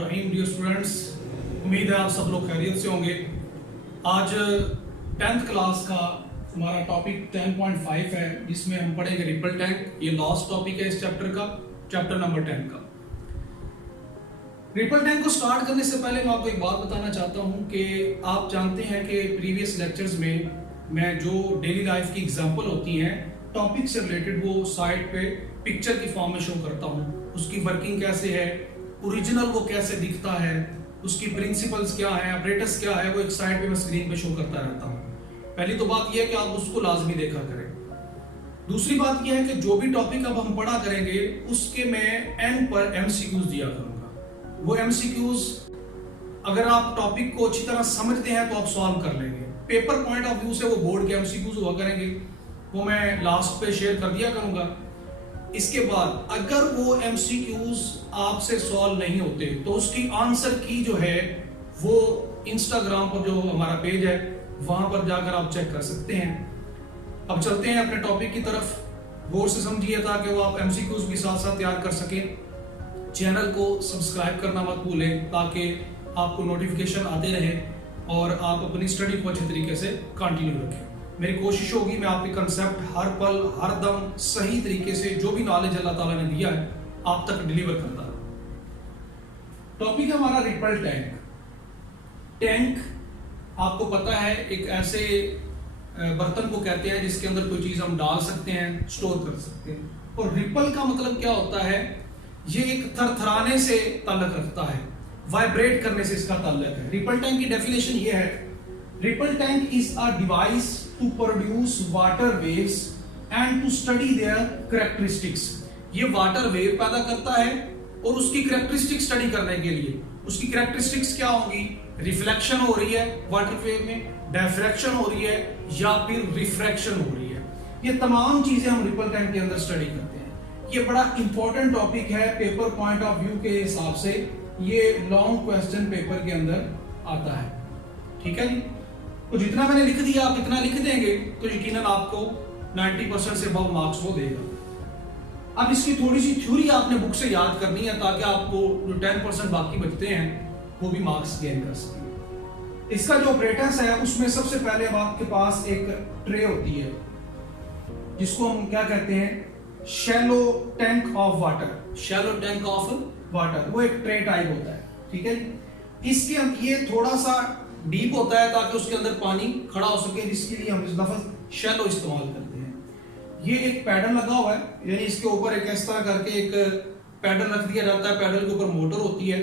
बिस्मिल्लाहिर्रहमानिर्रहीम। Dear students, उम्मीद है आप सब लोग खैरियत से होंगे। आज 10th क्लास का हमारा टॉपिक 10.5 है, जिसमें हम पढ़ेंगे रिपल टैंक। ये लास्ट टॉपिक है इस चैप्टर का, चैप्टर नंबर 10 का। रिपल टैंक को स्टार्ट करने से पहले मैं आपको एक बात बताना चाहता हूं कि आप जानते हैं कि प्रीवियस लेक्चर्स में मैं जो डेली लाइफ की एग्जांपल होती हैं टॉपिक से रिलेटेड, वो साइड पे पिक्चर की फॉर्म में शो करता हूं। उसकी वर्किंग कैसे है, ओरिजिनल वो कैसे दिखता है, उसकी प्रिंसिपल्स क्या है, ऑपरेटर्स क्या है, वो एक साइड पे मैं स्क्रीन पे शो करता रहता हूं। पहली तो बात यह है कि आप उसको लाजमी देखा करें। दूसरी बात यह है कि जो भी टॉपिक अब हम पढ़ा करेंगे उसके मैं एंड पर एमसीक्यूज दिया करूंगा। वो एमसीक्यूज अगर आप टॉपिक को अच्छी तरह समझते हैं तो आप सॉल्व कर लेंगे। पेपर पॉइंट ऑफ व्यू से वो बोर्ड के एमसीक्यूज हुआ करेंगे, वो मैं लास्ट पे शेयर कर दिया करूंगा। इसके बाद अगर वो एमसीक्यूज आपसे सॉल्व नहीं होते तो उसकी आंसर की जो है वो इंस्टाग्राम पर जो हमारा पेज है वहां पर जाकर आप चेक कर सकते हैं। अब चलते हैं अपने टॉपिक की तरफ। गौर से समझिए ताकि वो आप एमसीक्यूज भी साथ साथ तैयार कर सकें। चैनल को सब्सक्राइब करना मत भूलें ताकि आपको नोटिफिकेशन आते रहे और आप अपनी स्टडी को अच्छे तरीके से कंटिन्यू रखें। मेरी कोशिश होगी मैं आपके कंसेप्ट हर पल हर दम सही तरीके से जो भी नॉलेज अल्लाह ताला ने दिया है आप तक डिलीवर करता है। टॉपिक है हमारा रिपल टैंक। टैंक आपको पता है एक ऐसे बर्तन को कहते हैं जिसके अंदर कोई चीज हम डाल सकते हैं, स्टोर कर सकते हैं। और रिपल का मतलब क्या होता है, ये एक थरथराने से ताल्लुक रखता है, वाइब्रेट करने से इसका ताल्लुक है। रिपल टैंक की डेफिनेशन ये है, ripple tank is a device to produce water waves and to study their characteristics. ये वाटर वेव पैदा करता है और उसकी कैरेक्टरिस्टिक्स स्टडी करने के लिए उसकी कैरेक्टरिस्टिक्स क्या होंगी, रिफ्लेक्शन हो रही है वाटर वेव में, डिफ्रैक्शन हो रही है या फिर रिफ्रैक्शन हो रही है। ये तमाम चीजें हम रिपल टैंक के अंदर स्टडी करते हैं। ये बड़ा इंपॉर्टेंट टॉपिक है पेपर पॉइंट ऑफ व्यू के हिसाब से। ये लॉन्ग क्वेश्चन पेपर के अंदर आता है, ठीक है जी। तो जितना मैंने लिख दिया आप इतना लिख देंगे तो यकीनन आपको 90% से अबव मार्क्स वो देगा। अब इसकी थोड़ी सी थ्योरी आपने बुक से याद करनी है ताकि आपको जो 10% बाकी बचते हैं वो भी मार्क्स गेन कर सकें। इसका जो ऑपरेटर्स है उसमें सबसे पहले आपके पास एक ट्रे होती है जिसको हम क्या कहते हैं, shallow tank of water. Shallow tank of water वो एक ट्रे टाइप होता है, ठीक है। इसके ये थोड़ा सा डीप होता है ताकि उसके अंदर पानी खड़ा हो सके, जिसके लिए हम इस लफ्ज शैलो इस्तेमाल करते हैं। ये एक पैडल लगा हुआ है, यानी इसके ऊपर एक इस तरह करके एक पैडल रख दिया जाता है। पैडल के ऊपर मोटर होती है।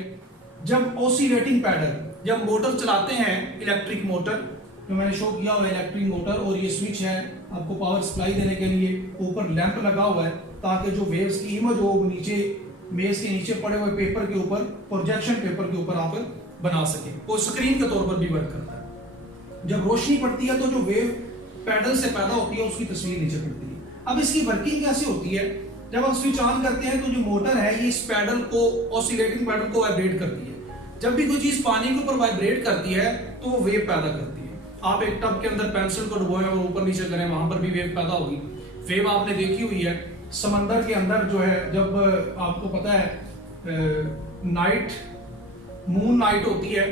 जब ऑसिलेटिंग पैडल, जब मोटर चलाते हैं, इलेक्ट्रिक मोटर जो मैंने शो किया हुआ है इलेक्ट्रिक मोटर, और ये स्विच है आपको पावर सप्लाई देने के लिए, ऊपर लैंप लगा हुआ है ताकि जो वेव्स की इमेज हो नीचे मेज के नीचे पड़े हुए पेपर के ऊपर, प्रोजेक्शन पेपर के ऊपर आप बना सके। वो स्क्रीन के तौर पर भी वर्क करता है। जब रोशनी पड़ती है तो जो वेव पैडल से पैदा होती है उसकी तस्वीर नीचे पड़ती है। अब इसकी वर्किंग कैसे होती है, जब आप स्विच ऑन करते हैं तो जो मोटर है ये इस पैडल को, ऑसिलेटिंग पैडल को वाइब्रेट करती है। जब भी कोई चीज पानी के ऊपर वाइब्रेट करती है तो वो वेव पैदा करती है। आप एक टब के अंदर पेंसिल को डुबोएं और ऊपर नीचे करें, वहां पर भी वेव पैदा होगी। वेव आपने देखी हुई है समंदर के अंदर जो है, जब आपको पता है नाइट मून नाइट होती है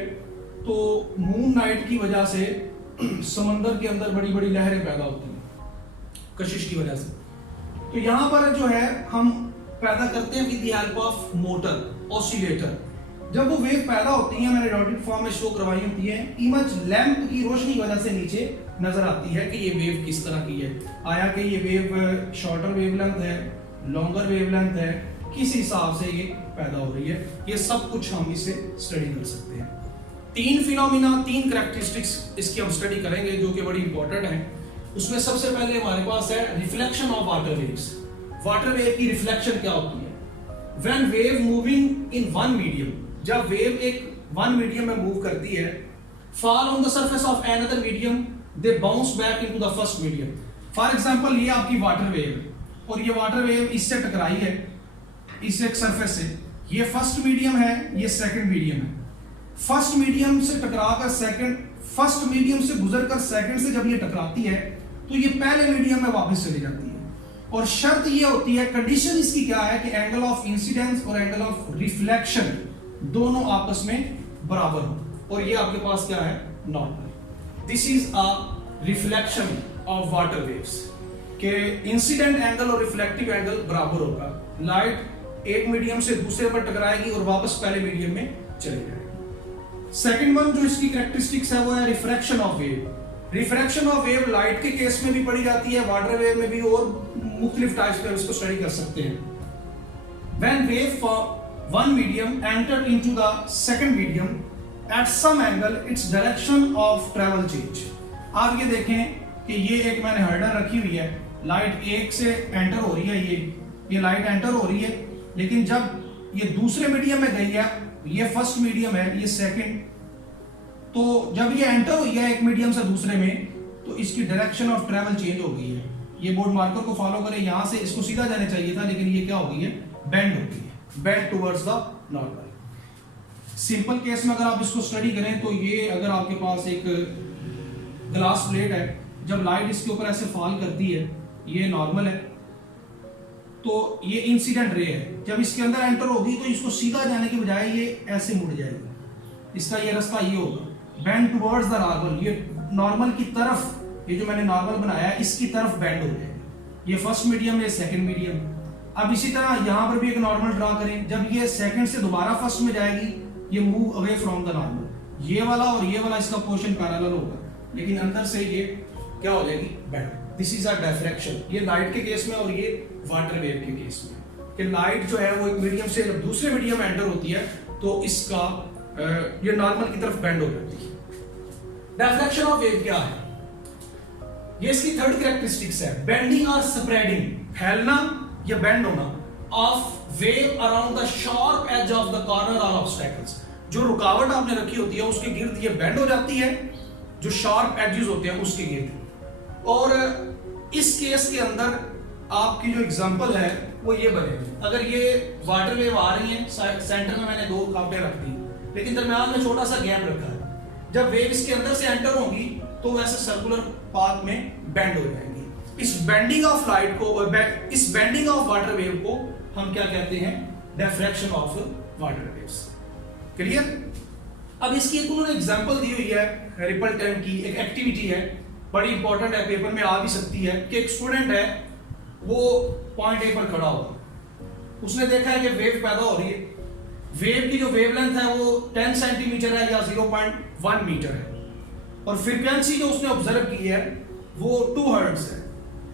तो मून नाइट की वजह से समंदर के अंदर बड़ी बड़ी लहरें पैदा होती हैं कशिश की वजह से। तो यहां पर जो है हम पैदा करते हैं with the help of motor, oscillator. जब वो वेव पैदा होती है, मैंने डॉटेड फॉर्म में शो करवाई होती है, इमेज लैंप की रोशनी की वजह से नीचे नजर आती है कि ये वेव किस तरह की है। आया कि ये वेव शॉर्टर वेवलेंथ है, लॉन्गर वेवलेंथ है, किस हिसाब से ये पैदा हो रही है, ये सब कुछ हम इसे स्टडी कर सकते हैं। 3 फिनोमिना, 3 कैरेक्टरिस्टिक्स इसकी हम स्टडी करेंगे जो कि बड़ी इंपॉर्टेंट है। उसमें सबसे पहले हमारे पास है reflection of water waves. Water wave की रिफ्लेक्शन क्या होती है, when wave moving in one medium, जब वेव एक वन मीडियम में मूव करती है, fall on the surface of another medium, they bounce back into the first medium. For example ये आपकी वाटर वेव और ये वाटर वेव इससे टकराई है, इस एक सरफेस से, ये फर्स्ट मीडियम है, ये सेकंड मीडियम है। फर्स्ट मीडियम से टकराकर सेकंड, फर्स्ट मीडियम से गुजरकर सेकंड से जब ये टकराती है तो ये पहले मीडियम में वापस चली जाती है। और शर्त ये होती है, कंडीशन इसकी क्या है कि एंगल ऑफ इंसिडेंस और एंगल ऑफ रिफ्लेक्शन दोनों आपस में बराबर हो, और ये आपके पास क्या है, normal. This is a reflection of water waves के इंसिडेंट एंगल और रिफ्लेक्टिव एंगल बराबर होगा। लाइट एक मीडियम से दूसरे पर टकराएगी और वापस पहले मीडियम में चली जाएगी। सेकंड वन जो इसकी कैरेक्टरिस्टिक्स है वो है refraction of wave. Refraction of wave light के केस में भी पढ़ी जाती है, वाटर वेव में भी, और मुख्तलिफ टाइप्स में इसको स्टडी कर सकते हैं। When wave from one medium enter into the second medium at some angle its direction of travel change. आप ये देखें कि ये एक मैंने हर्डर रखी हुई है, लाइट एक से एंटर हो रही है, ये लाइट एंटर हो रही है, लेकिन जब ये दूसरे मीडियम में गई है, ये फर्स्ट मीडियम है, ये सेकंड, तो जब ये एंटर हुई है एक मीडियम से दूसरे में, तो इसकी डायरेक्शन ऑफ ट्रेवल चेंज हो गई है। ये बोर्ड मार्कर को फॉलो करें, यहां से इसको सीधा जाना चाहिए था, लेकिन ये क्या हो गई है, बेंड हो गई है, bend towards the normal. Simple case में अगर आप इसको स्टडी करें तो ये अगर आपके पास एक ग्लास प्लेट है, जब लाइट इसके ऊपर ऐसे फॉल करती है, ये नॉर्मल है, तो ये इंसिडेंट रे है। जब इसके अंदर एंटर होगी तो इसको सीधा जाने की बजाय ये ऐसे मुड़ जाएगी, इसका ये रास्ता ये होगा, बेंड टुवर्ड्स द नॉर्मल। ये नॉर्मल की तरफ, ये जो मैंने नॉर्मल बनाया है इसकी तरफ बेंड हो जाएगी। ये फर्स्ट मीडियम, ये सेकंड मीडियम। अब इसी तरह यहां पर भी एक नॉर्मल ड्रा करें, जब ये सेकंड से दोबारा फर्स्ट में जाएगी, ये move away from the normal. ये वाला और ये वाला इसका पोर्शन पैरेलल होगा, लेकिन अंदर से ये क्या हो जाएगी, bend. This is a diffraction, ये लाइट के केस में और ये वाटर वेव के केस में, कि लाइट जो है वो एक मीडियम से जब दूसरे मीडियम में एंटर होती है तो इसका ये नॉर्मल की तरफ बेंड हो जाती है। डिफ्रैक्शन ऑफ वेव क्या है, ये इसकी थर्ड कैरेक्टरिस्टिक्स है, बेंडिंग और स्प्रेडिंग, फैलना या बेंड होना of wave around the sharp edge of the corner और ऑब्स्टेकल्स। जो रुकावट आपने रखी होती है उसके गिर्द ये बेंड हो जाती है, जो शार्प एजेस होते हैं उसके गिर्द। और इस केस के अंदर आपकी जो एग्जांपल है वो ये बनेगी, अगर ये वाटर वेव आ रही है, सेंटर में मैंने दो कांटे रख दी, लेकिन दरम्यान में छोटा सा गैप रखा है, जब वेव इसके अंदर से एंटर होगी तो वैसे सर्कुलर पाथ में बेंड हो जाएंगी। इस बेंडिंग ऑफ लाइट को, इस बेंडिंग ऑफ वाटर वेव को हम क्या कहते हैं, diffraction of water waves. Clear? अब इसकी एक उन्होंने एग्जांपल दी हुई है, रिपल टाइम की एक एक्टिविटी है, बड़ी इंपॉर्टेंट है, पेपर में आ भी सकती है, कि एक स्टूडेंट है, वो पॉइंट ए पर खड़ा होगा, उसने देखा है कि वेव पैदा हो रही है, वेव की जो वेवलेंथ है वो 10 सेंटीमीटर है या 0.1 मीटर है, और फ्रीक्वेंसी जो उसने ऑब्जर्व की है वो 2 हर्ट्ज है,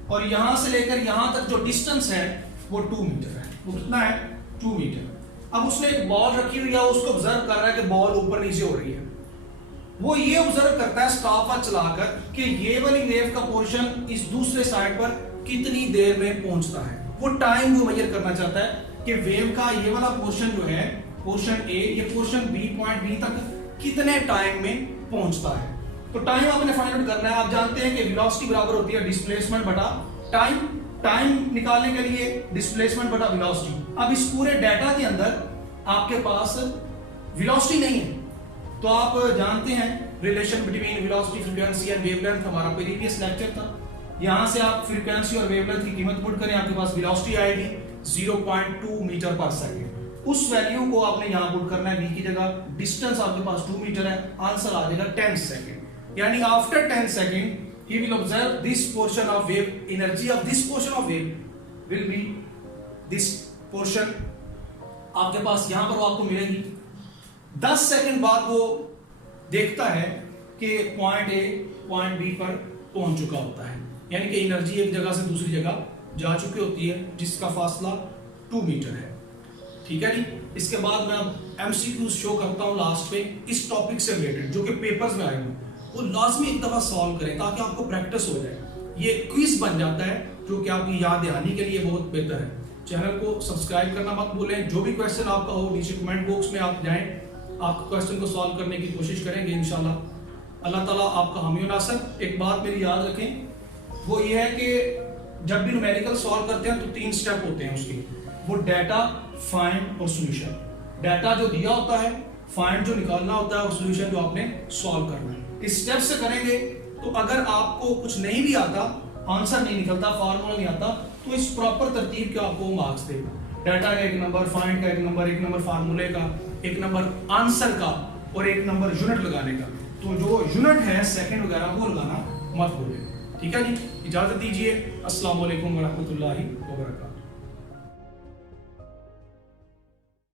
और यहां से लेकर यहां तक जो डिस्टेंस है वो 2 मीटर है। वो कितना है, 2 मीटर। अब उसने एक बॉल रखी हुई है, उसको ऑब्जर्व कर रहा है कि बॉल ऊपर नीचे हो रही है। वो ये ऑब्जर्व करता है स्टॉपवॉच चलाकर कि ये वाली वेव का पोर्शन इस दूसरे साइड पर कितनी देर में पहुंचता है। वो टाइम वो मेजर करना चाहता है कि वेव का ये वाला पोर्शन जो है, पोर्शन ए, ये पोर्शन बी, पॉइंट बी तक कितने टाइम में पहुंचता है। तो टाइम आपने फाइंड आउट करना है। आप जानते हैं कि वेलोसिटी बराबर होती है डिस्प्लेसमेंट बटा टाइम। टाइम निकालने के लिए डिस्प्लेसमेंट बटा वेलोसिटी। अब इस पूरे डाटा के अंदर आपके पास वेलोसिटी नहीं है, तो आप जानते हैं relation between velocity, frequency and wavelength, हमारा प्रीवियस लेक्चर था। यहां से आप फ्रीक्वेंसी और वेवलेंथ की कीमत पुट करें, आपके पास वेलोसिटी आएगी 0.2 मीटर पर सेकंड। उस वैल्यू को आपने यहां पुट करना है v की जगह। डिस्टेंस आपके पास 2 मीटर है, आंसर आ जाएगा 10 सेकंड। यानी after 10 second he will observe this portion of wave, energy of this portion of wave will be this portion, आपके पास यहां पर वो आपको मिलेगी। 10 सेकंड बाद वो देखता है कि पॉइंट ए पॉइंट बी पर पहुंच चुका होता है, यानी कि एनर्जी एक जगह से दूसरी जगह जा चुकी होती है, जिसका फासला 2 मीटर है। ठीक है जी। इसके बाद मैं अब एमसीक्यूज शो करता हूं लास्ट पे इस टॉपिक से रिलेटेड, जो कि पेपर्स में आए हुए, वो लाजमी एक दफा सॉल्व करें ताकि आपको प्रैक्टिस हो जाए। ये क्विज बन जाता है जो कि आपकी याद दहानी के लिए बहुत बेहतर है। चैनल को सब्सक्राइब करना मत भूलें। जो भी क्वेश्चन आपका हो नीचे कमेंट बॉक्स में आप जाएं, आप क्वेश्चन को सॉल्व करने की कोशिश करेंगे इंशाल्लाह। अल्लाह ताला आपका हामी नासर। एक बात मेरी याद रखें, वो ये है कि जब भी न्यूमेरिकल सॉल्व करते हैं तो 3 स्टेप होते हैं उसके, वो डाटा, फाइंड और सॉल्यूशन। डाटा जो दिया होता है, फाइंड जो निकालना होता है और सॉल्यूशन जो आपने सॉल्व करना है। इस स्टेप से करेंगे तो अगर आपको कुछ नहीं भी आता, आंसर नहीं निकलता, फार्मूला नहीं आता, तो इस प्रॉपर तरतीब के आपको मार्क्स देगा। डाटा का एक नंबर, फाइंड का एक नंबर फार्मूले का, एक नंबर आंसर का, और एक नंबर यूनिट लगाने का। तो जो यूनिट है सेकंड वगैरह वो लगाना मत भूलें। ठीक है जी, इजाजत दीजिए। अस्सलाम वालेकुम वरहमतुल्लाहि वबरकातुहू।